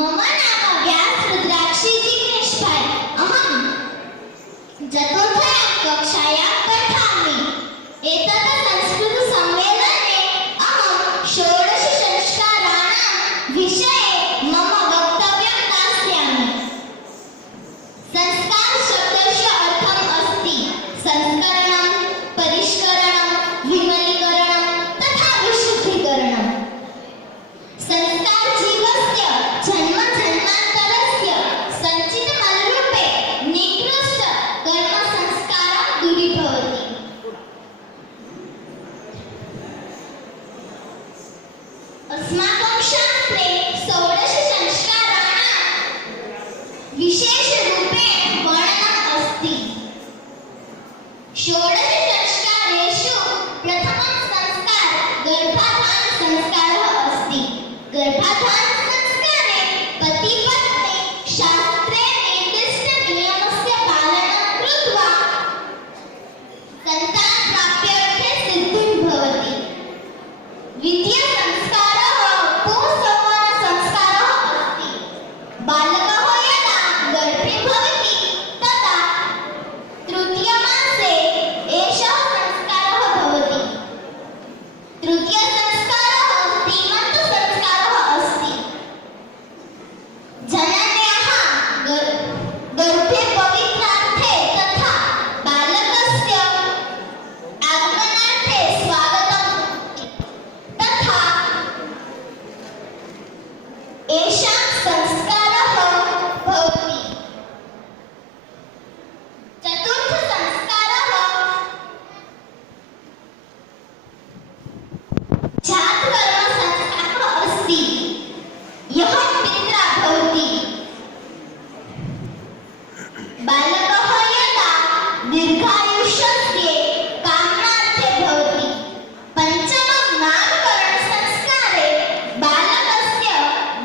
मम नाम व्यास रुद्राक्षी जिग्नेशभाई। अहं चतुर्थ्यां कक्षायां पठामि। एतत् संस्कृतसम्मेलने अहं षोडशसंस्काराणां विषये मम वक्तव्यं दास्यामि। संस्कारशब्दस्य अर्थम् अस्ति संस्करणं, परिष्करणं, विमलीकरणं तथा विशुद्धीकरणं। संस्कार जीवस्य जन्मजन्मान्तरस्य सञ्चितमलरूपे निकृष्ट कर्मसंस्कारं दूरीभवति। अस्माकं शास्त्रे षोडशसंस्काराणां विशेषरूपेण वर्णनम् अस्ति। षोडशसंस्कारेषु प्रथमं संस्कार गर्भाधानसंस्कारः अस्ति। गर्भाधानसंस्कारे पतिपत्नी शास्त्रे निर्दिष्टनियमस्य पालनं कृत्वा सन्तानप्राप्त्यर्थे सिद्धिं भवति। द्वितीयसंस्कारः पुंसंवहनसंस्कारः अस्ति। बालकः यदा गर्भे भवति तदा तृतीयमासे एषः संस्कारः भवति। तृतीयसंस्कारः सीमन्तसंस्कारः अस्ति। जनन्याः गर्भे पवित्रार्थे तथा बालकस्य आगमनार्थे स्वागतं तथा एषां संस्कारः भवति। चतुर्थसंस्कारः जातकर्मसंस्कारः अस्ति। यः पित्रा भवति। बालकः यदा दीर्घायुष्यस्य कामनार्थे भवति। पञ्चमं नामकरणसंस्कारे बालकस्य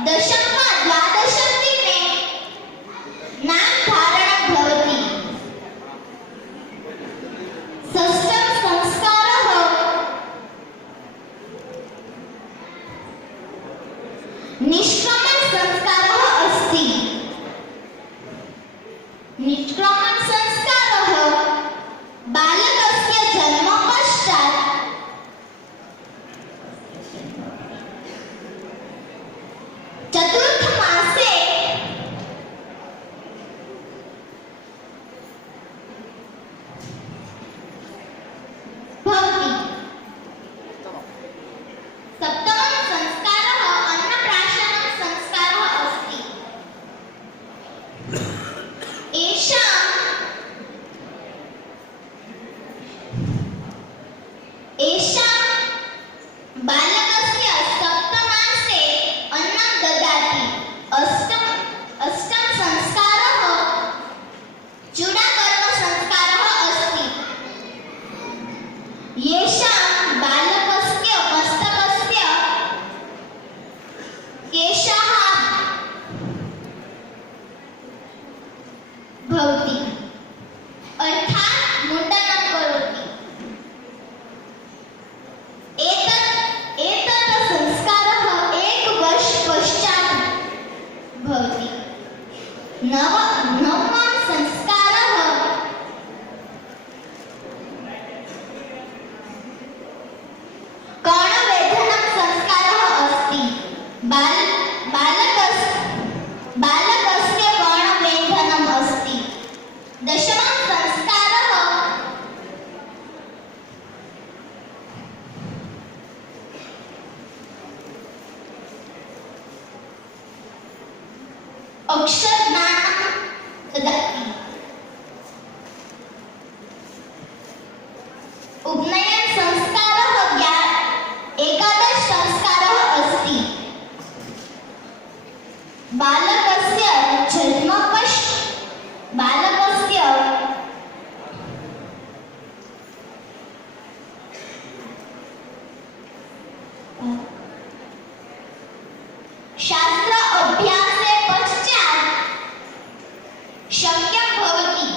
दशम वा द्वादशदिने नामधारणं भवति। षष्ठं संस्कारः निष्क्रमणसंस्कारः अस्ति। निष्क्रमणसंस्कारः बालकस्य जन्मपश्चात् चतुर्थमासे भवति। सप्तमं संस्कारः अन्नप्राशनं संस्कारः अस्ति। एषां बालकस्य सप्तमासे अन्नं ददाति। अष्टम संस्कारः चूडाकर्मसंस्कारः अस्ति। येषां बालकस्य मस्तकस्य केशः भवति अर्थात् मुण्डनं करोति। एतत् संस्कारः एकवर्ष पश्चात् भवति। नवमं संस्कारः कर्णवेधनं संस्कारः अस्ति। बालकस्य कर्णवेधनम् अस्ति। दशमं संस्कारः अक्षरज्ञानं ददाति। उपनयन संस्कारः एकादश संस्कारः अस्ति। बालकस्य शास्त्र अभ्यासे पश्चात् शक्यं भवति।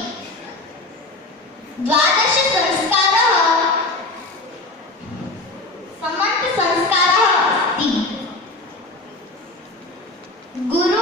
द्वादश संस्कारः समन्त संस्कारः अस्ति। गुरु